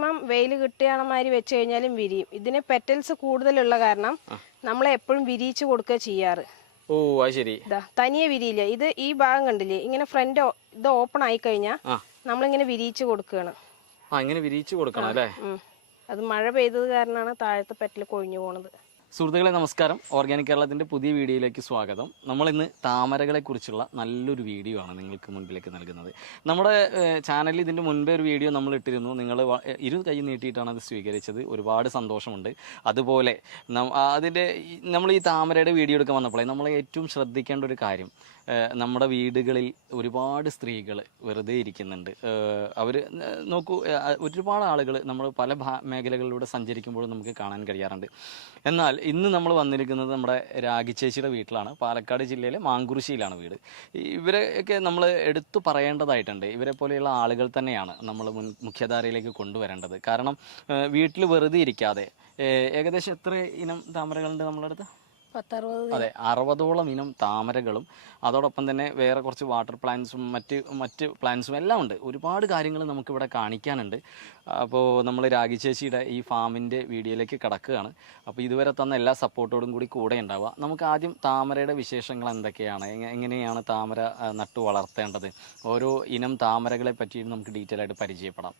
Maximum വെയിൽ കിട്ടുകയാണെമാതിരി വെച്ച് കഴിഞ്ഞാലും വിരിയും. ഇതിന് പെറ്റൽസ് കൂടുതലുള്ള കാരണം നമ്മൾ എപ്പോഴും വിരിയിച്ചു കൊടുക്കുക ചെയ്യാറ്. ഓ അത് ശരി. തനിയെ വിരിയില്ല. ഇത് ഈ ഭാഗം കണ്ടില്ലേ, ഇങ്ങനെ ഫ്രണ്ട് ഇത് ഓപ്പൺ ആയി കഴിഞ്ഞാൽ നമ്മളിങ്ങനെ വിരിയിച്ചു കൊടുക്കുകയാണ്. ഇങ്ങനെ വിരിയിച്ചു കൊടുക്കണം അല്ലേ? അത് മഴ പെയ്തത് കാരണമാണ് താഴത്തെ പെറ്റൽ കൊഴിഞ്ഞു പോണത്. സുഹൃത്തുക്കളെ നമസ്കാരം. ഓർഗാനിക് കേരളത്തിൻ്റെ പുതിയ വീഡിയോയിലേക്ക് സ്വാഗതം. നമ്മളിന്ന് താമരകളെ കുറിച്ചുള്ള നല്ലൊരു വീഡിയോ ആണ് നിങ്ങൾക്ക് മുൻപിലേക്ക് നൽകുന്നത്. നമ്മുടെ ചാനലിൽ ഇതിൻ്റെ മുൻപേ ഒരു വീഡിയോ നമ്മൾ ഇട്ടിരുന്നു. നിങ്ങൾ ഇരു കൈ നീട്ടിയിട്ടാണ് അത് സ്വീകരിച്ചത്. ഒരുപാട് സന്തോഷമുണ്ട്. അതുപോലെ അതിൻ്റെ നമ്മൾ ഈ താമരയുടെ വീഡിയോ എടുക്കാൻ വന്നപ്പോഴേ നമ്മൾ ഏറ്റവും ശ്രദ്ധിക്കേണ്ട ഒരു കാര്യം, നമ്മുടെ വീടുകളിൽ ഒരുപാട് സ്ത്രീകൾ വെറുതെ ഇരിക്കുന്നുണ്ട്. അവർ നോക്കൂ, ഒരുപാട് ആളുകൾ നമ്മൾ പല മേഖലകളിലൂടെ സഞ്ചരിക്കുമ്പോഴും നമുക്ക് കാണാൻ കഴിയാറുണ്ട്. എന്നാൽ ഇന്ന് നമ്മൾ വന്നിരിക്കുന്നത് നമ്മുടെ രാഖി ചേച്ചിയുടെ വീട്ടിലാണ്. പാലക്കാട് ജില്ലയിലെ മാങ്കുറിശ്ശിയിലാണ് വീട്. ഇവരെയൊക്കെ നമ്മൾ എടുത്തു പറയേണ്ടതായിട്ടുണ്ട്. ഇവരെ പോലെയുള്ള ആളുകൾ തന്നെയാണ് നമ്മൾ മുഖ്യധാരയിലേക്ക് കൊണ്ടുവരേണ്ടത്. കാരണം വീട്ടിൽ വെറുതെ ഇരിക്കാതെ ഏകദേശം എത്ര ഇനം താമരകളുണ്ട് നമ്മളടുത്ത്? 10-60. അതെ, 60ഓളം ഇനം താമരകളും അതോടൊപ്പം തന്നെ വേറെ കുറച്ച് വാട്ടർ പ്ലാന്റ്സും മറ്റ് പ്ലാന്റ്സും എല്ലാം ഉണ്ട്. ഒരുപാട് കാര്യങ്ങൾ നമുക്കിവിടെ കാണിക്കാനുണ്ട്. അപ്പോൾ നമ്മൾ രാഖി ചേച്ചിയുടെ ഈ ഫാമിൻ്റെ വീഡിയോയിലേക്ക് കടക്കുകയാണ്. അപ്പോൾ ഇതുവരെ തന്ന എല്ലാ സപ്പോർട്ടോടും കൂടെ ഉണ്ടാവുക. നമുക്ക് ആദ്യം താമരയുടെ വിശേഷങ്ങൾ എന്തൊക്കെയാണ്, എങ്ങനെയാണ് താമര നട്ടു വളർത്തേണ്ടത്, ഓരോ ഇനം താമരകളെ പറ്റി നമുക്ക് ഡീറ്റെയിൽ ആയിട്ട് പരിചയപ്പെടാം.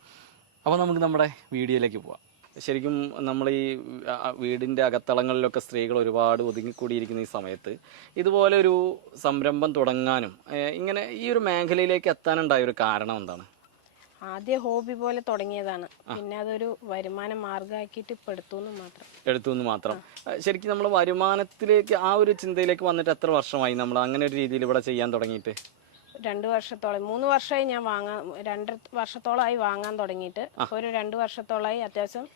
അപ്പോൾ നമുക്ക് നമ്മുടെ വീഡിയോയിലേക്ക് പോവാം. ശരിക്കും നമ്മൾ ഈ വീടിൻ്റെ അകത്തളങ്ങളിലൊക്കെ സ്ത്രീകൾ ഒരുപാട് ഒതുങ്ങിക്കൂടിയിരിക്കുന്ന ഈ സമയത്ത് ഇതുപോലെ ഒരു സംരംഭം തുടങ്ങാനും ഇങ്ങനെ ഈ ഒരു മേഖലയിലേക്ക് എത്താനുണ്ടായ ഒരു കാരണം എന്താണ്? ആദ്യം ഹോബി പോലെ തുടങ്ങിയതാണ്. പിന്നെ അതൊരു വരുമാന മാർഗമാക്കിയിട്ട് ഇപ്പോൾ എടുത്തു മാത്രം. ശരിക്കും നമ്മൾ വരുമാനത്തിലേക്ക് ആ ഒരു ചിന്തയിലേക്ക് വന്നിട്ട് എത്ര വർഷമായി നമ്മൾ അങ്ങനെ ഒരു രീതിയിൽ ഇവിടെ ചെയ്യാൻ തുടങ്ങിയിട്ട്? 2 വർഷത്തോളം, 3 വർഷമായി ഞാൻ 2 വർഷത്തോളമായി വാങ്ങാൻ തുടങ്ങിയിട്ട്. ഒരു 2 വർഷത്തോളമായി അത്യാവശ്യം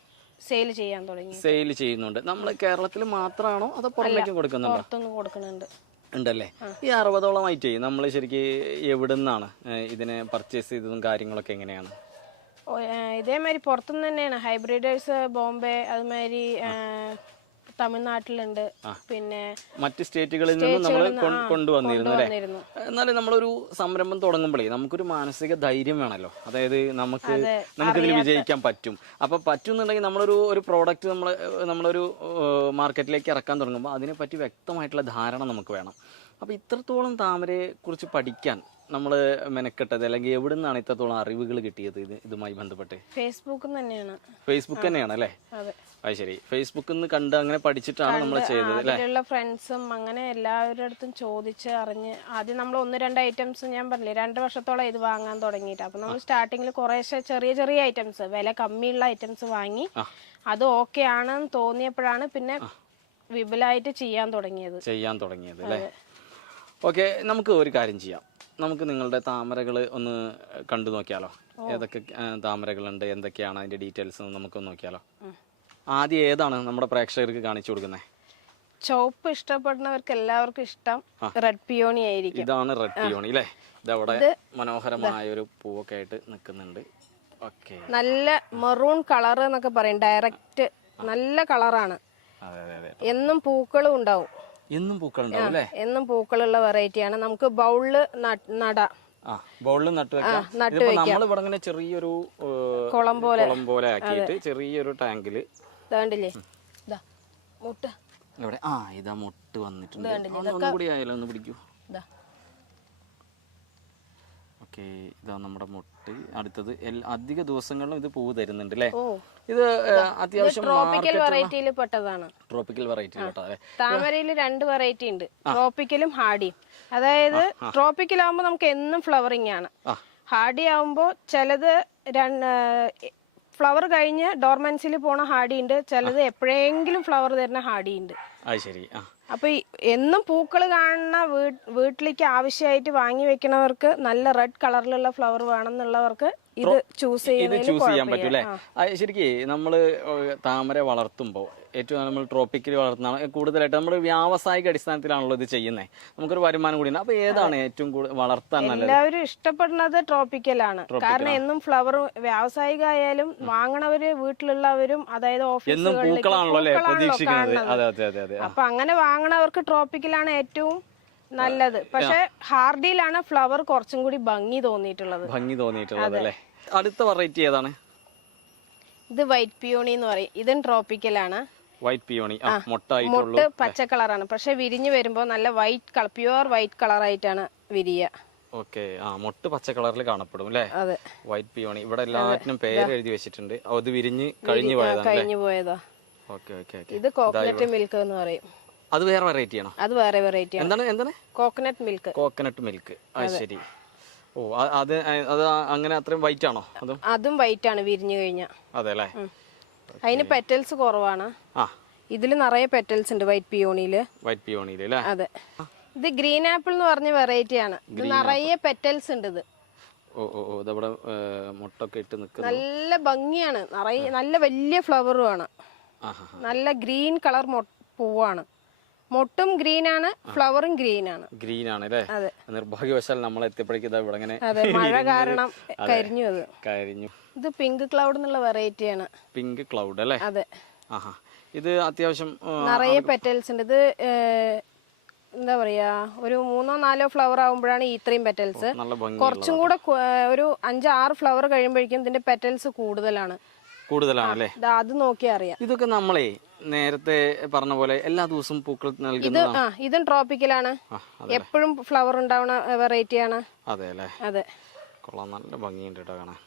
സെയിൽ ചെയ്യുന്നുണ്ട്. നമ്മൾ കേരളത്തിൽ മാത്രമാണോ അതോ പുറത്തേക്ക് കൊടുക്കുന്നുണ്ടോ? പുറത്തൊന്നും കൊടുക്കുന്നുണ്ട്. ഉണ്ടല്ലേ. ഈ 60ഓളമായിട്ട് നമ്മൾ ശരിക്കും എവിടെ നിന്നാണ് ഇതിനെ പർച്ചേസ് ചെയ്തതും കാര്യങ്ങളൊക്കെ എങ്ങനെയാണ്? ഇതേമാതിരി പുറത്തുനിന്ന് തന്നെയാണ്. ഹൈബ്രിഡേഴ്സ് ബോംബെ, അതുമാതിരി തമിഴ്നാട്ടിലുണ്ട്, പിന്നെ മറ്റ് സ്റ്റേറ്റുകളിൽ നിന്നും നമ്മൾ കൊണ്ടുവന്നിരുന്നു അല്ലേ? എന്നാലും നമ്മളൊരു സംരംഭം തുടങ്ങുമ്പോഴേ നമുക്കൊരു മാനസിക ധൈര്യം വേണമല്ലോ. അതായത് നമുക്കിതിൽ വിജയിക്കാൻ പറ്റും. അപ്പൊ പറ്റുന്നുണ്ടെങ്കിൽ നമ്മളൊരു പ്രോഡക്റ്റ് നമ്മളൊരു മാർക്കറ്റിലേക്ക് ഇറക്കാൻ തുടങ്ങുമ്പോൾ അതിനെപ്പറ്റി വ്യക്തമായിട്ടുള്ള ധാരണ നമുക്ക് വേണം. അപ്പൊ ഇത്രത്തോളം താമരയെ കുറിച്ച് പഠിക്കാൻ നമ്മൾ മെനക്കെട്ടത് അല്ലെങ്കിൽ എവിടെ നിന്നാണ് ഇത്രത്തോളം അറിവുകൾ കിട്ടിയത് ഇതുമായി ബന്ധപ്പെട്ട്? ഫേസ്ബുക്ക് തന്നെയാണ് അല്ലേ? അത് ശരി. ഫേസ്ബുക്കിൽ നിന്ന് കണ്ട് അങ്ങനെ പഠിച്ചിട്ടാണ് നമ്മൾ ചെയ്തത് അല്ലേ? അതിലുള്ള ഫ്രണ്ട്സും അങ്ങനെ എല്ലാവരുടെ അടുത്തും ചോദിച്ച് അറിഞ്ഞ് ആദ്യം നമ്മൾ 1-2 ഐറ്റംസ്, ഞാൻ പറഞ്ഞില്ലേ 2 വർഷത്തോളം ഇത് വാങ്ങാൻ തുടങ്ങിയിട്ട്. അപ്പൊ നമ്മൾ സ്റ്റാർട്ടിങ്ങിൽ കുറേശ്ശെ ചെറിയ ഐറ്റംസ്, വില കമ്മിയുള്ള ഐറ്റംസ് വാങ്ങി അത് ഓക്കെ ആണെന്ന് തോന്നിയപ്പോഴാണ് പിന്നെ വിപുലമായിട്ട് ചെയ്യാൻ തുടങ്ങിയത് അല്ലേ? ഓക്കെ, നമുക്ക് ഒരു കാര്യം ചെയ്യാം. നമുക്ക് നിങ്ങളുടെ താമരകൾ ഒന്ന് കണ്ടു നോക്കിയാലോ? ഏതൊക്കെ താമരകളുണ്ട്, എന്തൊക്കെയാണ് അതിന്റെ ഡീറ്റെയിൽസ് നമുക്കൊന്ന് നോക്കിയാലോ? ആദ്യം ഏതാണ് നമ്മുടെ പ്രേക്ഷകർക്ക് കാണിച്ചു കൊടുക്കുന്നത്? ചുവപ്പ് ഇഷ്ടപ്പെടുന്നവർക്ക് എല്ലാവർക്കും ഇഷ്ടം റെഡ് പിയോണി ആയിരിക്കും. ഇതാണ് റെഡ് പിയോണി അല്ലേ? ഇതവിടെ മനോഹരമായ ഒരു പൂവൊക്കെ ആയിട്ട് നിൽക്കുന്നുണ്ട്. ഓക്കെ, നല്ല മെറൂൺ കളർ എന്നൊക്കെ പറയും. ഡയറക്റ്റ് നല്ല കളറാണ്. എന്നും പൂക്കളും ഉണ്ടാവും. എന്നും പൂക്കളുള്ള വെറൈറ്റിയാണ്. നമുക്ക് ബൗളില് നടാം. നട്ടു വെക്കാം. ചെറിയൊരു കുളം പോലെ ആക്കിയിട്ട് ചെറിയൊരു ടാങ്കില് കണ്ടില്ലേ മുട്ട ഇവിടെ ഇതാ മുട്ട് വന്നിട്ടുണ്ട്. ഒന്നുകൂടി ആയാലോ, ഒന്ന് പിടിക്കൂ. ഓക്കെ, ഇതാ നമ്മുടെ മുട്ട്. അടുത്തത് അധിക ദിവസങ്ങളിലും ഇത് പൂവ് തരുന്നുണ്ട് അല്ലേ? ഇത് അത്യാവശ്യം ട്രോപ്പിക്കൽ വെറൈറ്റിയിൽ പെട്ടതാണ്. താമരയിൽ 2 വെറൈറ്റി ഉണ്ട്, ട്രോപ്പിക്കലും ഹാർഡിയും. അതായത് ട്രോപ്പിക്കൽ ആവുമ്പോ നമുക്ക് എന്നും ഫ്ലവറിംഗ് ആണ്. ഹാർഡി ആവുമ്പോ ചിലത് ഫ്ലവർ കഴിഞ്ഞ് ഡോർമൻസിൽ പോണ ഹാർഡി ഉണ്ട്, ചിലത് എപ്പോഴെങ്കിലും ഫ്ലവർ തരുന്ന ഹാർഡി ഉണ്ട്. അപ്പൊ എന്നും പൂക്കൾ കാണുന്ന വീട്ടിലേക്ക് ആവശ്യമായിട്ട് വാങ്ങി വെക്കണവർക്ക്, നല്ല റെഡ് കളറിലുള്ള ഫ്ലവർ വേണമെന്നുള്ളവർക്ക് ഇത് ചൂസ് ചെയ്യാൻ പറ്റും അല്ലേ? ശരിക്കും നമ്മള് താമര വളർത്തുമ്പോ ഏറ്റവും നമ്മൾ ട്രോപ്പിക്കൽ വളർത്തുന്നതാണ് കൂടുതലായിട്ട്. നമ്മൾ വ്യാവസായിക അടിസ്ഥാനത്തിലാണല്ലോ ഇത് ചെയ്യുന്നത്. നമുക്കൊരു വരുമാനം കൂടി. അപ്പൊ ഏതാണ് ഏറ്റവും കൂടുതൽ വളർത്താൻ നല്ലത്? എല്ലാവരും ഇഷ്ടപ്പെടുന്നത് ട്രോപ്പിക്കലാണ്. കാരണം എന്നും ഫ്ലവർ വ്യാവസായിക ആയാലും വാങ്ങണവര് വീട്ടിലുള്ളവരും, അതായത് ഓഫീസുകളിലേക്ക് അപ്പൊ അങ്ങനെ വാങ്ങണവർക്ക് ട്രോപ്പിക്കലാണ് ഏറ്റവും നല്ലത്. പക്ഷെ ഹാർഡിയിലാണ് ഫ്ലവർ കുറച്ചും കൂടി ഭംഗി തോന്നിയിട്ടുള്ളത് അല്ലേ? അടുത്ത വെറൈറ്റി ഏതാണ്? ഇത് വൈറ്റ് പിയോണി എന്ന് പറയും. ഇതും ട്രോപ്പിക്കലാണ്. വൈറ്റ് പിയോണി മൊട്ട് പച്ച കളറാണ്, പക്ഷെ വിരിഞ്ഞു വരുമ്പോൾ നല്ല വൈറ്റ് പ്യുവർ വൈറ്റ് കളറായിട്ടാണ് വിരിയ. ഓക്കെ. മൊട്ട് പച്ച കളറിൽ കാണപ്പെടും അല്ലേ? അതെ. White peony. ഇവിടെ എല്ലാത്തിനും പേര് എഴുതി വെച്ചിട്ടുണ്ട്. അത് വിരിഞ്ഞ് കഴിഞ്ഞു പോയതാ. Okay okay. ഇത് കോക്കനട്ട് മിൽക്ക് എന്ന് പറയും. അത് വേറെ വെറൈറ്റി ആണോ? അത് വേറെ വെറൈറ്റി ആണ്. എന്താണ് കോക്കനട്ട് മിൽക്ക്. Coconut milk. ശരി. ഓ, അത് അങ്ങനെ അത്രയും വൈറ്റ് ആണോ? അതും വൈറ്റ് ആണ് വിരിഞ്ഞു കഴിഞ്ഞാ. അതെ അല്ലേ? അതിന് പെറ്റൽസ് കുറവാണ്. ഇതില് നിറയെ പെറ്റൽസ് ഉണ്ട് വൈറ്റ് പിയോണിയില്. വൈറ്റ് പിയോണിയില് അല്ലേ? അതെ. ഇത് ഗ്രീൻ ആപ്പിൾ എന്ന് പറഞ്ഞ വെറൈറ്റി ആണ്. ഇത് നിറയെ പെറ്റൽസ് ഉണ്ട്. ഇത് ഇതവിടെ മുട്ടൊക്കെ ഇട്ട് നിൽക്കുന്നു. നല്ല ഭംഗിയാണ്. നിറയെ നല്ല വലിയ ഫ്ലവറും ആണ്. നല്ല ഗ്രീൻ കളർ പൂവാണ്. മൊട്ടും ഗ്രീൻ ആണ്, ഫ്ലവറും ഗ്രീൻ ആണ്. ഗ്രീൻ ആണ് അല്ലേ? അതെ. നിർഭാഗ്യവശാൽ നമ്മൾ എത്തിയപ്പോഴേക്കും ഇവിടെ ഇങ്ങനെ മഴ കാരണം കരിഞ്ഞു. കരിഞ്ഞു. ഇത് പിങ്ക് ക്ലൗഡ് എന്നുള്ള വെറൈറ്റി ആണ്. പിങ്ക് ക്ലൗഡ് അല്ലേ? അതെ. ഇത് അത്യാവശ്യം നിറയെ പെറ്റൽസ് ഉണ്ട്. ഇത് എന്താ പറയാ, ഒരു 3-4 ഫ്ലവർ ആവുമ്പോഴാണ് ഇത്രയും പെറ്റൽസ്. കുറച്ചും കൂടെ ഒരു 5-6 ഫ്ലവർ കഴിയുമ്പോഴേക്കും ഇതിന്റെ പെറ്റൽസ് കൂടുതലാണല്ലേ? അത് നോക്കിയാ അറിയാം. ഇതൊക്കെ നമ്മളെ നേരത്തെ പറഞ്ഞ പോലെ എല്ലാ ദിവസവും പൂക്കൾ നൽകുന്നതാണ്. ഇതും ട്രോപ്പിക്കലാണ്. എപ്പോഴും ഫ്ലവർ ഉണ്ടാവുന്ന വെറൈറ്റി ആണ്. അതെ അല്ലേ? അതെ. കൊള്ളാം, നല്ല ഭംഗിയുണ്ട് കേട്ടോ കാണാൻ.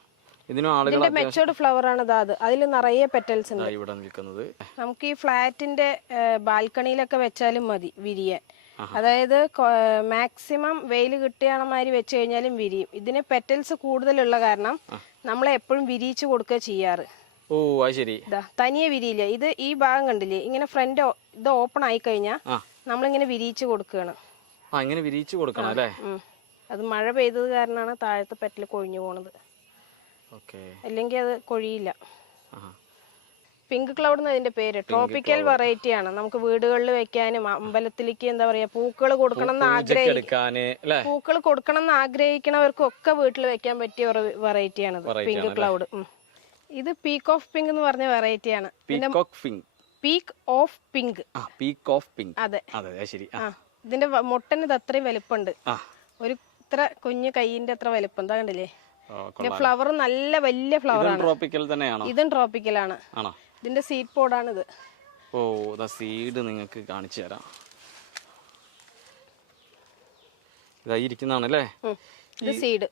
ഇതിനും ആളുകൾ മെച്ചോർഡ് ഫ്ലവർ ആണ്. അതിൽ നിറയെ പെറ്റൽസ് ഉണ്ട്. ഇവിടെ നിൽക്കുന്നത് നമുക്ക് ഈ ഫ്ലാറ്റിന്റെ ബാൽക്കണിയിലൊക്കെ വെച്ചാലും മതി വിരിയാൻ. അതായത് മാക്സിമം വെയിൽ കിട്ടിയാണ മാതിരി വെച്ച് കഴിഞ്ഞാലും വിരിയും. ഇതിന് പെറ്റൽസ് കൂടുതലുള്ള കാരണം നമ്മൾ എപ്പോഴും വിരിയിച്ചു കൊടുക്കുക ചെയ്യാറ്. ഓ, ശരി. തനിയെ വിരിയില്ല. ഇത് ഈ ഭാഗം കണ്ടില്ലേ, ഇങ്ങനെ ഫ്രണ്ട് ഇത് ഓപ്പൺ ആയി കഴിഞ്ഞാൽ നമ്മളിങ്ങനെ വിരിയിച്ചു കൊടുക്കുകയാണ്. ഇങ്ങനെ വിരിയിച്ചു കൊടുക്കണം അല്ലേ? അത് മഴ പെയ്തത് കാരണമാണ് താഴത്തെ പെറ്റൽ കൊഴിഞ്ഞു പോണത്. അല്ലെങ്കിൽ അത് കൊഴിയില്ല. പിങ്ക് ക്ലൗഡ് എന്നതിന്റെ പേര്. ട്രോപ്പിക്കൽ വെറൈറ്റി ആണ്. നമുക്ക് വീടുകളിൽ വെക്കാനും അമ്പലത്തിലേക്ക് എന്താ പറയാ പൂക്കൾ കൊടുക്കണം എന്ന് ആഗ്രഹിക്കണവർക്കും ഒക്കെ വീട്ടിൽ വെക്കാൻ പറ്റിയ ഒരു വെറൈറ്റി ആണ് പിങ്ക് ക്ലൗഡ്. ഇത് പീക്ക് ഓഫ് പിങ്ക് എന്ന് പറഞ്ഞ വെറൈറ്റി ആണ്. Peak of pink. അതെ. ഇതിന്റെ മുട്ടന് ഇത് അത്രയും വലുപ്പമുണ്ട്. ഒരു ഇത്ര കുഞ്ഞു കൈയിന്റെ അത്ര വലുപ്പം. എന്താ കണ്ടില്ലേ? ഫ്ലവർ നല്ല വലിയ ഫ്ലവർ ആണ്. ഇതും ട്രോപ്പിക്കലാണ്. ഇതിന്റെ സീഡ് പോഡാണിത്. സീഡ് നിങ്ങൾക്ക് കാണിച്ചു തരാം. ഇതായിരിക്കുന്നതാണല്ലേ? ഇത് സീഡ്.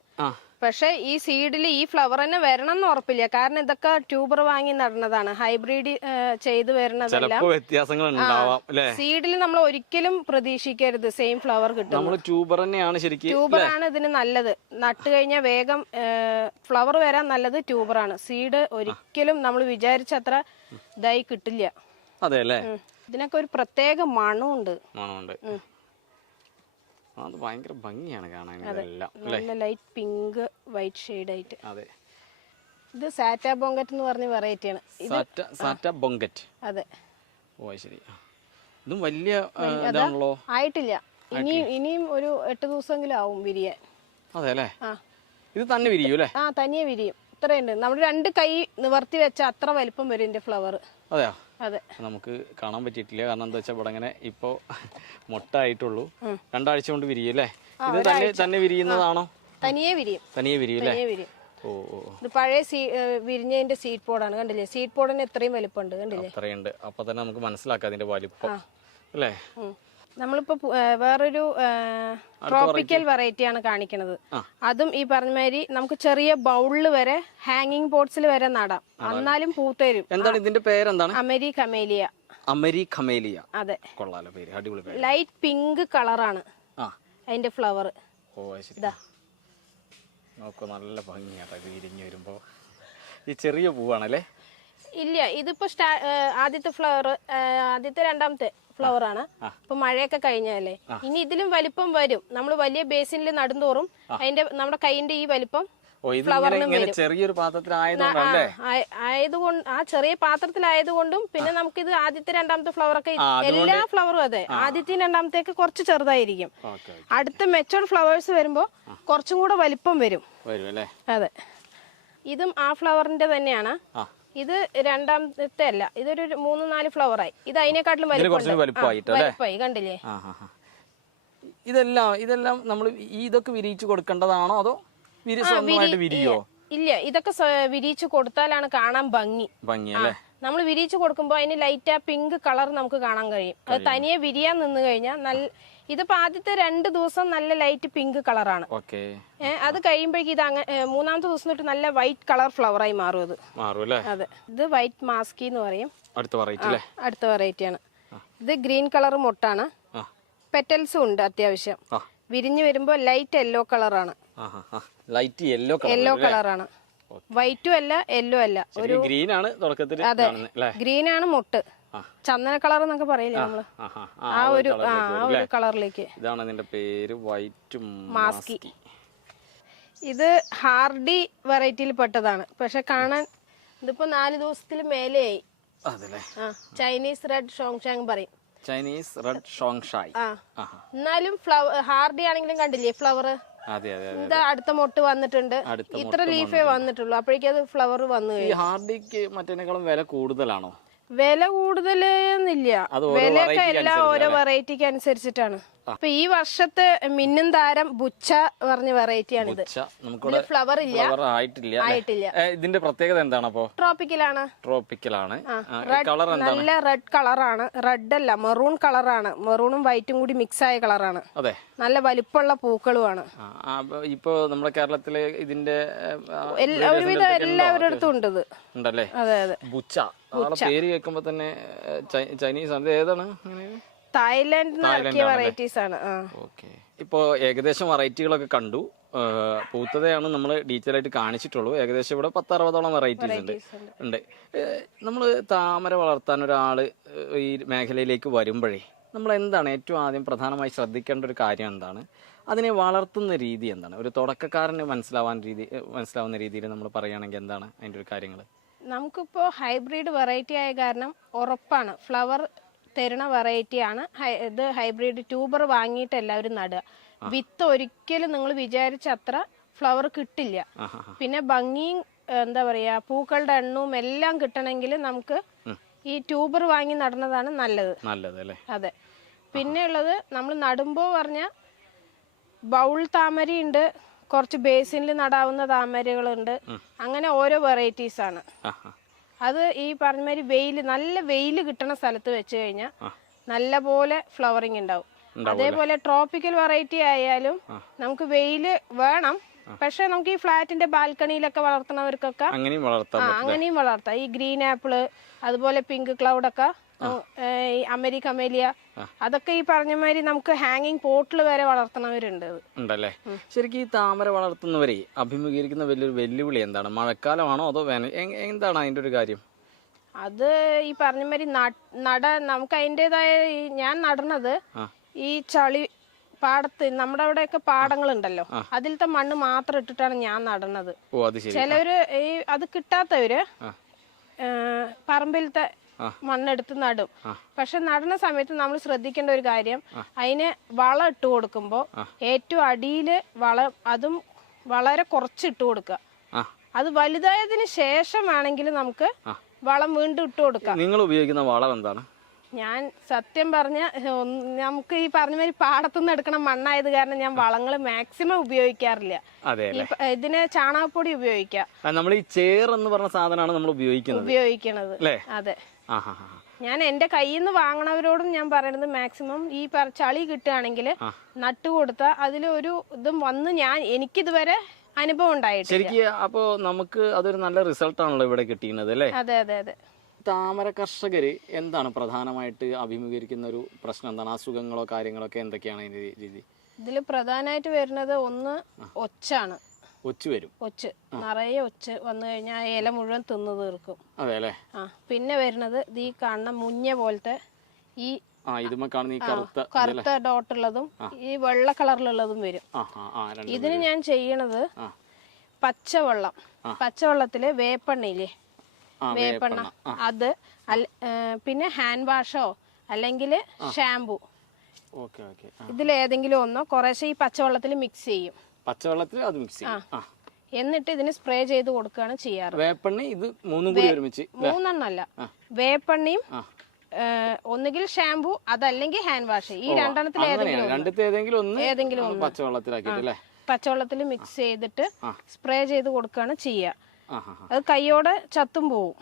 പക്ഷെ ഈ സീഡിൽ ഈ ഫ്ലവർ തന്നെ വരണം എന്ന് ഉറപ്പില്ല. കാരണം ഇതൊക്കെ ട്യൂബർ വാങ്ങി നടന്നതാണ്. ഹൈബ്രിഡ് ചെയ്ത് വരുന്നതെല്ലാം സീഡിൽ നമ്മൾ ഒരിക്കലും പ്രതീക്ഷിക്കരുത് സെയിം ഫ്ലവർ കിട്ടും. ട്യൂബറാണ് ഇതിന് നല്ലത്. നട്ട് കഴിഞ്ഞാൽ വേഗം ഫ്ലവർ വരാൻ നല്ലത് ട്യൂബറാണ്. സീഡ് ഒരിക്കലും നമ്മൾ വിചാരിച്ചത്ര ഇതായി കിട്ടില്ല. ഇതിനൊക്കെ ഒരു പ്രത്യേക മണമുണ്ട്. അത് ഭയങ്കര ഭംഗിയാണ് കാണാൻ. നല്ല ലൈറ്റ് പിങ്ക് വൈറ്റ് ഷെയ്ഡ് ആയിട്ട്. ഇത് സാറ്റാ ബോങ്കറ്റ് എന്ന് പറഞ്ഞ വെറൈറ്റി ആണ്. അതെ. ശരി. ഇതും വലിയ ഇതാണല്ലോ. ആയിട്ടില്ല. ഇനിയും ഒരു 8 ദിവസമെങ്കിലും ആവും വിരിയാൻ. അതെ അല്ലേ? ഇത് തന്നെ വിരിയൂല്ലേ? തനിയെ വിരിയും. ഇത്രയുണ്ട്. നമ്മൾ 2 കൈ നിവർത്തി വെച്ച അത്ര വലിപ്പം വരും ഇതിന്റെ ഫ്ലവർ. അതെയോ? അതെ. നമുക്ക് കാണാൻ പറ്റിയിട്ടില്ല. കാരണം എന്താ വെച്ചാൽ ഇവിടെ ഇങ്ങനെ ഇപ്പൊ മുട്ടായിട്ടുള്ളൂ. 2 ആഴ്ച കൊണ്ട് വിരിയല്ലേ? ഇത് തന്നെ വിരിയുന്നതാണോ? തനിയെ വിരിയും. ഇത് പഴയ വിരിഞ്ഞതിന്റെ സീഡ് പോഡാണ്. കണ്ടില്ലേ? സീഡ് പോഡിന് എത്രയും വലിപ്പമുണ്ട്. കണ്ടില്ലേ? അത്രയുണ്ട്. അപ്പൊ തന്നെ നമുക്ക് മനസ്സിലാക്കാം അതിന്റെ വലിപ്പം അല്ലേ? നമ്മളിപ്പോ വേറൊരു ട്രോപ്പിക്കൽ വെറൈറ്റി ആണ് കാണിക്കുന്നത്. അതും ഈ പറഞ്ഞ മാതിരി നമുക്ക് ചെറിയ ബൗളിൽ വരെ ഹാങ്ങിങ് പോട്ട്സിൽ വരെ നടാം. എന്നാലും പൂത്തരും. എന്താണ് ഇതിന്റെ പേരെന്താണ്? അമേരിക്കമേലിയ. അതെ. ലൈറ്റ് പിങ്ക് കളറാണ് അതിന്റെ ഫ്ലവർ. നല്ല ഭംഗിയാട്ടോ വിരിഞ്ഞു വരുമ്പോ. ഈ ചെറിയ പൂവാണല്ലേ? ഇല്ല, ഇതിപ്പോ ആദ്യത്തെ ഫ്ലവർ, രണ്ടാമത്തെ ഫ്ലവർ ആണ്. ഇപ്പൊ മഴയൊക്കെ കഴിഞ്ഞല്ലേ. ഇനി ഇതിലും വലിപ്പം വരും. നമ്മൾ വലിയ ബേസിനിൽ നടുന്തോറും അതിന്റെ നമ്മുടെ കൈന്റെ ഈ വലിപ്പം ചെറിയൊരു ആയതുകൊണ്ട് ആ ചെറിയ പാത്രത്തിലായതുകൊണ്ടും പിന്നെ നമുക്കിത് ആദ്യത്തെ രണ്ടാമത്തെ ഫ്ലവർ ഒക്കെ എല്ലാ ഫ്ലവറും അതെ ആദ്യത്തെ രണ്ടാമത്തേക്ക് കുറച്ച് ചെറുതായിരിക്കും. അടുത്ത മെച്ചോർഡ് ഫ്ലവേഴ്സ് വരുമ്പോ കുറച്ചും കൂടെ വലിപ്പം വരും. അതെ. ഇതും ആ ഫ്ലവറിന്റെ തന്നെയാണ്. ഇത് രണ്ടാമത്തെ അല്ല, ഇതൊരു 3-4 ഫ്ലവർ ആയി. ഇത് അതിനെക്കാട്ടിലും വലിപ്പമായി. കണ്ടില്ലേ? ഇതെല്ലാം നമ്മൾ ഇതൊക്കെ വിരിയിച്ചു കൊടുക്കേണ്ടതാണോ അതോ വിരിയോ? ഇല്ല, ഇതൊക്കെ വിരിയിച്ച് കൊടുത്താലാണ് കാണാൻ ഭംഗി. അല്ലേ? നമ്മൾ വിരിയിച്ച് കൊടുക്കുമ്പോൾ അതിന് ലൈറ്റ് ആ പിങ്ക് കളർ നമുക്ക് കാണാൻ കഴിയും. അത് തനിയെ വിരിയാൻ നിന്ന് കഴിഞ്ഞാൽ നല്ല, ഇതിപ്പോ ആദ്യത്തെ 2 ദിവസം നല്ല ലൈറ്റ് പിങ്ക് കളറാണ്. അത് കഴിയുമ്പോഴേക്കും ഇത് മൂന്നാമത്തെ ദിവസം തൊട്ട് നല്ല വൈറ്റ് കളർ ഫ്ലവറായി മാറും. അത് അതെ, ഇത് വൈറ്റ് മാസ്കി എന്ന് പറയും. അടുത്ത വെറൈറ്റിയാണ് ഇത്. Green colour മൊട്ടാണ്. പെറ്റൽസും ഉണ്ട് അത്യാവശ്യം. വിരിഞ്ഞു വരുമ്പോ ലൈറ്റ് യെല്ലോ കളറാണ്. യെല്ലോ കളറാണ്. വൈറ്റും അല്ല യെല്ലോ അല്ല, ഒരു ഗ്രീൻ ആണ്. അതെ, ഗ്രീൻ ആണ് മൊട്ട്. ചന്ദന കളർ എന്നൊക്കെ പറയില്ലേ നമ്മള്, ആ ഒരു കളറിലേക്ക്. ഇതാണ് അതിന്റെ പേര്, വൈറ്റ് മാസ്കി. ഇത് ഹാർഡി വെറൈറ്റിയിൽ പെട്ടതാണ്. പക്ഷെ കാണാൻ ഇതിപ്പോ 4 ദിവസത്തിൽ മേലെയായി. ചൈനീസ് റെഡ് ഷോങ്ഷാങ് പറയും. ചൈനീസ് റെഡ് ഷോങ്ഷായ്. എന്നാലും ഹാർഡി ആണെങ്കിലും കണ്ടില്ലേ ഫ്ലവർ. ഇത് അടുത്ത മൊട്ട് വന്നിട്ടുണ്ട്. ഇത്ര ലീഫേ വന്നിട്ടുള്ളൂ, അപ്പോഴേക്കും അത് ഫ്ലവർ വന്നു കഴിഞ്ഞു. ഹാർഡിക്ക് മറ്റേനേക്കാളും വില കൂടുതലാണോ? വില കൂടുതലൊന്നുമില്ല, വിലയൊക്കെ എല്ലാം ഓരോ വെറൈറ്റിക്ക് അനുസരിച്ചിട്ടാണ്. അപ്പൊ ഈ വർഷത്തെ മിന്നും താരം ബുച്ച പറഞ്ഞ വെറൈറ്റിയാണ് ഇത്. ഫ്ലവർ ഇല്ല, ആയിട്ടില്ല. ഇതിന്റെ പ്രത്യേകത എന്താണ്? അപ്പോ ട്രോപ്പിക്കലാണ്. നല്ല റെഡ് കളറാണ്. റെഡ് അല്ല, മെറൂൺ കളറാണ്. മെറൂണും വൈറ്റും കൂടി മിക്സ് ആയ കളറാണ്. അതെ, നല്ല വലിപ്പമുള്ള പൂക്കളുമാണ്. ഇപ്പൊ നമ്മുടെ കേരളത്തിലെ ഇതിന്റെ ഒരുവിധം എല്ലാവരുടെ അടുത്തും ഉണ്ട് ഇത്. ഉണ്ടല്ലേ? അതെ അതെ. ബുച്ച പേര് കേൾക്കുമ്പോ തന്നെ ചൈനീസ് ആണ്. ഏതാണ്? തായ്ലൻഡ് വെറൈറ്റീസ് ആണ്. ഇപ്പോ ഏകദേശം വെറൈറ്റികളൊക്കെ കണ്ടു. പൂത്തതയാണ് നമ്മൾ ഡീറ്റെയിൽ ആയിട്ട് കാണിച്ചിട്ടുള്ളൂ. ഏകദേശം ഇവിടെ 10-60ഓളം വെറൈറ്റീസ് ഉണ്ട്. നമ്മൾ താമര വളർത്താൻ ഒരാള് ഈ മേഖലയിലേക്ക് വരുമ്പോഴേ നമ്മൾ എന്താണ് ഏറ്റവും ആദ്യം പ്രധാനമായി ശ്രദ്ധിക്കേണ്ട ഒരു കാര്യം എന്താണ്? അതിനെ വളർത്തുന്ന രീതി എന്താണ്? ഒരു തുടക്കക്കാരന് മനസ്സിലാവുന്ന രീതിയിൽ നമ്മൾ പറയുകയാണെങ്കിൽ എന്താണ് അതിൻ്റെ ഒരു കാര്യങ്ങൾ? നമുക്കിപ്പോ ഹൈബ്രിഡ് വെറൈറ്റി ആയ കാരണം ഉറപ്പാണ് ഫ്ലവർ തരുന്ന വെറൈറ്റിയാണ് ഇത്. ഹൈബ്രിഡ് ട്യൂബർ വാങ്ങിയിട്ട് എല്ലാവരും നടുക. വിത്ത് ഒരിക്കലും നിങ്ങൾ വിചാരിച്ച അത്ര ഫ്ലവർ കിട്ടില്ല. പിന്നെ ഭംഗിയും എന്താ പറയാ പൂക്കളുടെ എണ്ണവും എല്ലാം കിട്ടണമെങ്കിൽ നമുക്ക് ഈ ട്യൂബർ വാങ്ങി നടുന്നതാണ് നല്ലത്. അതെ. പിന്നെ ഉള്ളത് നമ്മൾ നടുമ്പോ പറഞ്ഞ ബൗൾ താമരയുണ്ട്, കുറച്ച് ബേസിനിൽ നടാവുന്ന താമരകളുണ്ട്. അങ്ങനെ ഓരോ വെറൈറ്റീസ് ആണ്. അത് ഈ പറഞ്ഞ മാതിരി നല്ല വെയിൽ കിട്ടണ സ്ഥലത്ത് വെച്ച് കഴിഞ്ഞാൽ നല്ല പോലെ ഫ്ലവറിങ് ഉണ്ടാവും. അതേപോലെ ട്രോപ്പിക്കൽ വെറൈറ്റി ആയാലും നമുക്ക് വെയില് വേണം. പക്ഷെ നമുക്ക് ഈ ഫ്ലാറ്റിന്റെ ബാൽക്കണിയിലൊക്കെ വളർത്തുന്നവർക്കൊക്കെ അങ്ങനെയും വളർത്താം. ഈ ഗ്രീൻ ആപ്പിള്, അതുപോലെ പിങ്ക് ക്ലൗഡ് ഒക്കെ, ഈ അമേരിക്ക അമേലിയ, അതൊക്കെ ഈ പറഞ്ഞ മാതിരി നമുക്ക് ഹാങ്ങിങ് പോട്ടിൽ വരെ വളർത്തുന്നവരുണ്ട്. ഉണ്ടല്ലേ? ശരിക്കും ഈ താമര വളർത്തുന്നവരെ അഭിമുഖീകരിക്കുന്ന വലിയൊരു വെല്ലുവിളി എന്താണ്? മഴക്കാലമാണോ അതോ വേനൽ? എന്താണ് അതിന്റെ ഒരു കാര്യം? അത് ഈ പറഞ്ഞ മാതിരി നമുക്ക് അതിൻ്റെതായ, ഞാൻ നടണത് ഈ ചളി പാടത്ത്, നമ്മുടെ അവിടെയൊക്കെ പാടങ്ങളുണ്ടല്ലോ, അതിലത്തെ മണ്ണ് മാത്രം ഇട്ടിട്ടാണ് ഞാൻ നടണത്. ചിലവര് ഈ അത് കിട്ടാത്തവര് പറമ്പിലത്തെ മണ്ണെടുത്ത് നടും. പക്ഷെ നടുന്ന സമയത്ത് നമ്മൾ ശ്രദ്ധിക്കേണ്ട ഒരു കാര്യം, അതിന് വളം ഇട്ട് കൊടുക്കുമ്പോ ഏറ്റവും അടിയില് വളം അതും വളരെ കുറച്ച് ഇട്ട് കൊടുക്കുക. അത് വലുതായതിന് ശേഷമാണെങ്കിൽ നമുക്ക് വളം വീണ്ടും ഇട്ട് കൊടുക്കാം. നിങ്ങൾ ഉപയോഗിക്കുന്ന വളം എന്താണ്? ഞാൻ സത്യം പറഞ്ഞ നമുക്ക് ഈ പറഞ്ഞ മാതിരി പാടത്തുനിന്ന് എടുക്കണ മണ്ണായത് കാരണം ഞാൻ വളങ്ങൾ മാക്സിമം ഉപയോഗിക്കാറില്ല. ഇതിന് ചാണകപ്പൊടി ഉപയോഗിക്കാം. നമ്മൾ ഈ ചേർ എന്ന് പറഞ്ഞ സാധനമാണ് നമ്മൾ ഉപയോഗിക്കുന്നത്. അതെ. ഞാൻ എന്റെ കയ്യിൽ നിന്ന് വാങ്ങണവരോടും ഞാൻ പറയണത് മാക്സിമം ഈ ചളി കിട്ടുകയാണെങ്കിൽ നട്ടുകൊടുത്താൽ അതിലൊരു ഇതും വന്ന് എനിക്കിതുവരെ അനുഭവം ഉണ്ടായിട്ടില്ല. ശരിക്കും അപ്പോ നമുക്ക് അതൊരു നല്ല റിസൾട്ട് ആണല്ലോ ഇവിടെ കിട്ടിയത് അല്ലേ? അതെ അതെ അതെ. താമര കർഷകര് എന്താണ് പ്രധാനമായിട്ട് അഭിമുഖീകരിക്കുന്ന ഒരു പ്രശ്നം? എന്താണ് അസുഖങ്ങളോ കാര്യങ്ങളോ ഒക്കെ എന്തൊക്കെയാണ് അതിന്റെ രീതി? ഇതിൽ പ്രധാനമായിട്ട് വരുന്നത് ഒന്ന് ഒച്ചാണ്. ഒച്ച് നിറയെ ഒച്ച് വന്നു കഴിഞ്ഞാൽ ഇല മുഴുവൻ തിന്നു തീർക്കും. അതെ അല്ലേ? പിന്നെ വരുന്നത് ഈ കാണുന്ന മുഞ്ഞ പോലത്തെ ഈ കറുത്ത ഡോട്ടുള്ളതും ഈ വെള്ള കളറിലുള്ളതും വരും. ഇതിന് ഞാൻ ചെയ്യണത് പച്ചവെള്ളത്തില് വേപ്പെണ്ണയില്ലേ, വേപ്പെണ്ണ, അത് പിന്നെ ഹാൻഡ് വാഷോ അല്ലെങ്കിൽ ഷാംപൂ, ഇതിലേതെങ്കിലും ഒന്നോ കുറേശ്ശെ ഈ പച്ചവെള്ളത്തിൽ മിക്സ് ചെയ്യും. എന്നിട്ട് ഇതിന് സ്പ്രേ ചെയ്ത് കൊടുക്കുകയാണ് ചെയ്യാറ്. മൂന്നെണ്ണല്ല, വേപ്പെണ്ണയും ഒന്നുകിൽ ഷാംപൂ അതല്ലെങ്കിൽ ഹാൻഡ് വാഷ്, ഈ രണ്ടെണ്ണത്തിൽ ഏതെങ്കിലും ഏതെങ്കിലും ഒന്ന് പച്ചവെള്ളത്തിലാക്കിട്ട്. പച്ചവെള്ളത്തിൽ മിക്സ് ചെയ്തിട്ട് സ്പ്രേ ചെയ്ത് കൊടുക്കുകയാണ് ചെയ്യുക. അത് കൈയോടെ ചത്തും പോവും.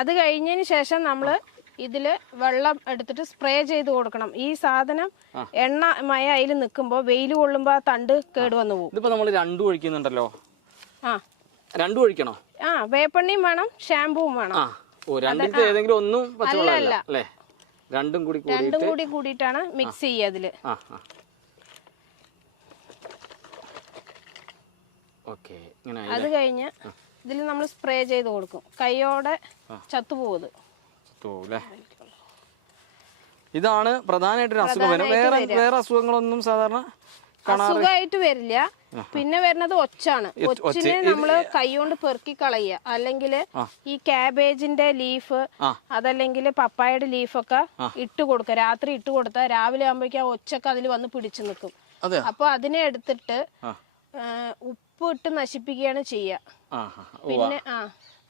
അത് കഴിഞ്ഞതിന് ശേഷം നമ്മൾ ഇതില് വെള്ളം എടുത്തിട്ട് സ്പ്രേ ചെയ്ത് കൊടുക്കണം. ഈ സാധനം എണ്ണ മയ അതിൽ നിൽക്കുമ്പോൾ വെയിൽ കൊള്ളുമ്പോൾ ആ തണ്ട് കേടുവന്നു പോകും. ഇതിപ്പോ നമ്മൾ രണ്ടും ഒഴിക്കുന്നുണ്ടല്ലോ. രണ്ടും ഒഴിക്കണോ? വേപ്പെണ്ണയും വേണം, ഷാമ്പൂവും വേണം. ഏതെങ്കിലും ഒന്നും അല്ല, രണ്ടും കൂടി കൂടിയിട്ടാണ് മിക്സ് ചെയ്യുക അതില്. അത് കഴിഞ്ഞ് ഇതിൽ നമ്മൾ സ്പ്രേ ചെയ്ത് കൊടുക്കും. കൈയോടെ ചത്തുപോകും. ഇതാണ് പ്രധാനമായിട്ടൊരു അസുഖം. വേറെ അസുഖങ്ങളൊന്നും സാധാരണ അസുഖമായിട്ട് വരില്ല. പിന്നെ വരുന്നത് ഒച്ചാണ്. ഒച്ചിനെ നമ്മള് കൈകൊണ്ട് പെറുക്കി കളയുക. അല്ലെങ്കിൽ ഈ ക്യാബേജിന്റെ ലീഫ്, അതല്ലെങ്കിൽ പപ്പായയുടെ ലീഫൊക്കെ ഇട്ട് കൊടുക്കുക. രാത്രി ഇട്ട് കൊടുത്താൽ രാവിലെ ആകുമ്പോഴേക്കും ആ ഒച്ചൊക്കെ അതിൽ വന്ന് പിടിച്ചു നിൽക്കും. അപ്പൊ അതിനെ എടുത്തിട്ട് ഉപ്പ് ഇട്ട് നശിപ്പിക്കുകയാണ് ചെയ്യുക.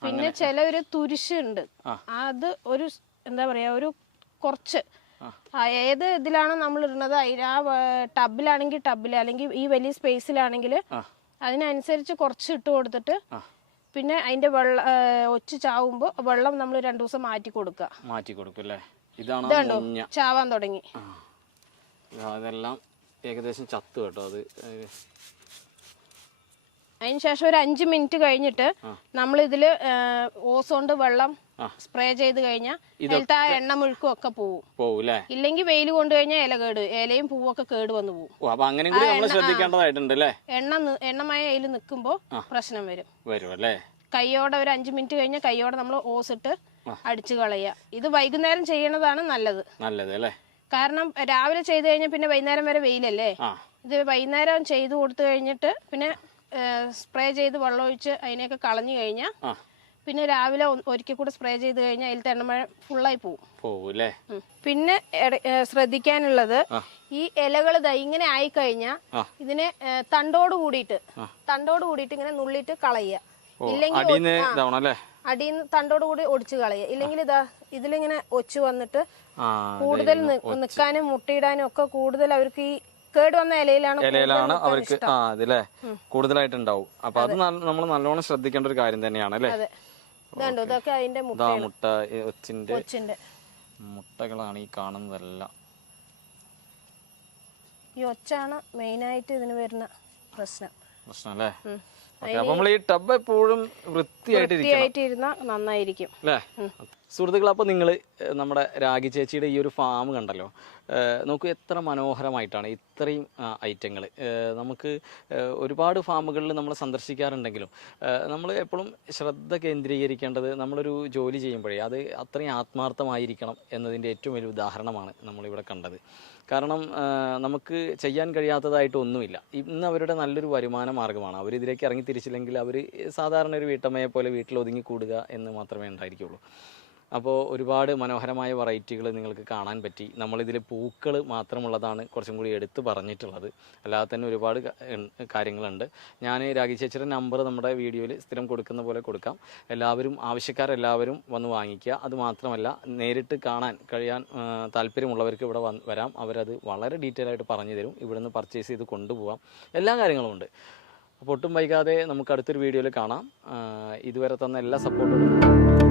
പിന്നെ ചില ഒരു തുരിശുണ്ട്, അത് ഒരു എന്താ പറയാ, ഒരു കുറച്ച് ഏത് ഇതിലാണ് നമ്മൾ ഇടുന്നത്, ആ ടബിലാണെങ്കിൽ ടബിൽ, അല്ലെങ്കിൽ ഈ വലിയ സ്പേസിലാണെങ്കിൽ അതിനനുസരിച്ച് കുറച്ച് ഇട്ട് കൊടുത്തിട്ട് പിന്നെ അതിന്റെ ഒച്ച് ചാവുമ്പോ വെള്ളം നമ്മൾ 2 ദിവസം മാറ്റി കൊടുക്കുക. ഇതാണോ ചാവാൻ തുടങ്ങി. അതെല്ലാം ഏകദേശം ചത്തു കേട്ടോ. അത് അതിനുശേഷം ഒരു 5 മിനിറ്റ് കഴിഞ്ഞിട്ട് നമ്മൾ ഇതില് ഓസോണ്ട് വെള്ളം സ്പ്രേ ചെയ്ത് കഴിഞ്ഞാൽ ഇതിലത്തെ ആ എണ്ണ മുഴുക്കും ഒക്കെ പോവും. ഇല്ലെങ്കിൽ വെയിൽ കൊണ്ട് കഴിഞ്ഞാൽ ഇലയും പൂവൊക്കെ കേട് വന്നു പോകും. എണ്ണമയ അതിൽ നിൽക്കുമ്പോ പ്രശ്നം വരും. കൈയോടെ ഒരു 5 മിനിറ്റ് കഴിഞ്ഞാൽ കൈയോടെ നമ്മൾ ഓസിട്ട് അടിച്ചു കളയുക. ഇത് വൈകുന്നേരം ചെയ്യണതാണ് നല്ലത്. കാരണം രാവിലെ ചെയ്ത് കഴിഞ്ഞാൽ പിന്നെ വൈകുന്നേരം വരെ വെയിലല്ലേ. ഇത് വൈകുന്നേരം ചെയ്ത് കൊടുത്തു കഴിഞ്ഞിട്ട് പിന്നെ സ്പ്രേ ചെയ്ത് വെള്ളം ഒഴിച്ച് അതിനെയൊക്കെ കളഞ്ഞു കഴിഞ്ഞാൽ പിന്നെ രാവിലെ ഒരിക്കൽ കൂടെ സ്പ്രേ ചെയ്ത് കഴിഞ്ഞാൽ അതിലത്തെ എണ്ണമഴ ഫുള്ളായി പോവും. പിന്നെ ശ്രദ്ധിക്കാനുള്ളത്, ഈ ഇലകൾ ഇങ്ങനെ ആയിക്കഴിഞ്ഞാൽ ഇതിനെ തണ്ടോട് കൂടിയിട്ട് ഇങ്ങനെ നുള്ളിയിട്ട് കളയുക. ഇല്ലെങ്കിൽ അടിയിൽ തണ്ടോട് കൂടി ഒടിച്ച് കളയുക. ഇല്ലെങ്കിൽ ഇതിലിങ്ങനെ ഒച്ചു വന്നിട്ട് കൂടുതൽ നിൽക്കാനും മുട്ടയിടാനും ഒക്കെ കൂടുതൽ അവർക്ക് ഈ കേട് വന്ന ഇലയിലാണ് അവർക്ക് കൂടുതലായിട്ട് ഉണ്ടാവും. അപ്പൊ അത് നമ്മൾ നല്ലോണം ശ്രദ്ധിക്കേണ്ട ഒരു കാര്യം തന്നെയാണ് അല്ലേ. ഇതൊക്കെ അതിന്റെ ഒച്ചിന്റെ മുട്ടകളാണ് ഈ കാണുന്നതെല്ലാം. ഈ ഒച്ചാണ് മെയിനായിട്ട് ഇതിന് വരുന്ന പ്രശ്നം അല്ലേ. അപ്പൊ നമ്മൾ ഈ ടബ് എപ്പോഴും വൃത്തിയായിട്ടിരുന്ന നന്നായിരിക്കും അല്ലേ. സുഹൃത്തുക്കൾ, അപ്പോൾ നിങ്ങൾ നമ്മുടെ രാഖി ചേച്ചിയുടെ ഈ ഒരു ഫാം കണ്ടല്ലോ. നോക്കൂ, എത്ര മനോഹരമായിട്ടാണ് ഇത്രയും ഐറ്റങ്ങൾ. നമുക്ക് ഒരുപാട് ഫാമുകളിൽ നമ്മൾ സന്ദർശിക്കാറുണ്ടെങ്കിലും നമ്മൾ എപ്പോഴും ശ്രദ്ധ കേന്ദ്രീകരിക്കേണ്ടത് നമ്മളൊരു ജോലി ചെയ്യുമ്പോഴേ അത് അത്രയും ആത്മാർത്ഥമായിരിക്കണം എന്നതിൻ്റെ ഏറ്റവും വലിയ ഉദാഹരണമാണ് നമ്മളിവിടെ കണ്ടത്. കാരണം നമുക്ക് ചെയ്യാൻ കഴിയാത്തതായിട്ട് ഒന്നുമില്ല. ഇന്ന് അവരുടെ നല്ലൊരു വരുമാന മാർഗ്ഗമാണ്. അവരിതിലേക്ക് ഇറങ്ങി തിരിച്ചില്ലെങ്കിൽ അവർ സാധാരണ ഒരു വീട്ടമ്മയെ പോലെ വീട്ടിൽ ഒതുങ്ങിക്കൂടുക എന്ന് മാത്രമേ ഉണ്ടായിരിക്കുള്ളൂ. അപ്പോൾ ഒരുപാട് മനോഹരമായ വെറൈറ്റികൾ നിങ്ങൾക്ക് കാണാൻ പറ്റി. നമ്മളിതിൽ പൂക്കൾ മാത്രമുള്ളതാണ് കുറച്ചും കൂടി എടുത്ത് പറഞ്ഞിട്ടുള്ളത്. അല്ലാതെ തന്നെ ഒരുപാട് കാര്യങ്ങളുണ്ട്. ഞാൻ രാഖി ചേച്ചിയുടെ നമ്പർ നമ്മുടെ വീഡിയോയിൽ സ്ഥിരം കൊടുക്കുന്ന പോലെ കൊടുക്കാം. ആവശ്യക്കാരെല്ലാവരും വന്ന് വാങ്ങിക്കുക. അതുമാത്രമല്ല, നേരിട്ട് കാണാൻ കഴിയാൻ താല്പര്യമുള്ളവർക്ക് ഇവിടെ വരാം. അവരത് വളരെ ഡീറ്റെയിൽ ആയിട്ട് പറഞ്ഞു തരും. ഇവിടെ നിന്ന് പർച്ചേസ് ചെയ്ത് കൊണ്ടുപോകാം. എല്ലാ കാര്യങ്ങളും ഉണ്ട്. അപ്പോൾ ഒട്ടും വൈകാതെ നമുക്ക് അടുത്തൊരു വീഡിയോയിൽ കാണാം. ഇതുവരെ തന്ന എല്ലാ സപ്പോർട്ടും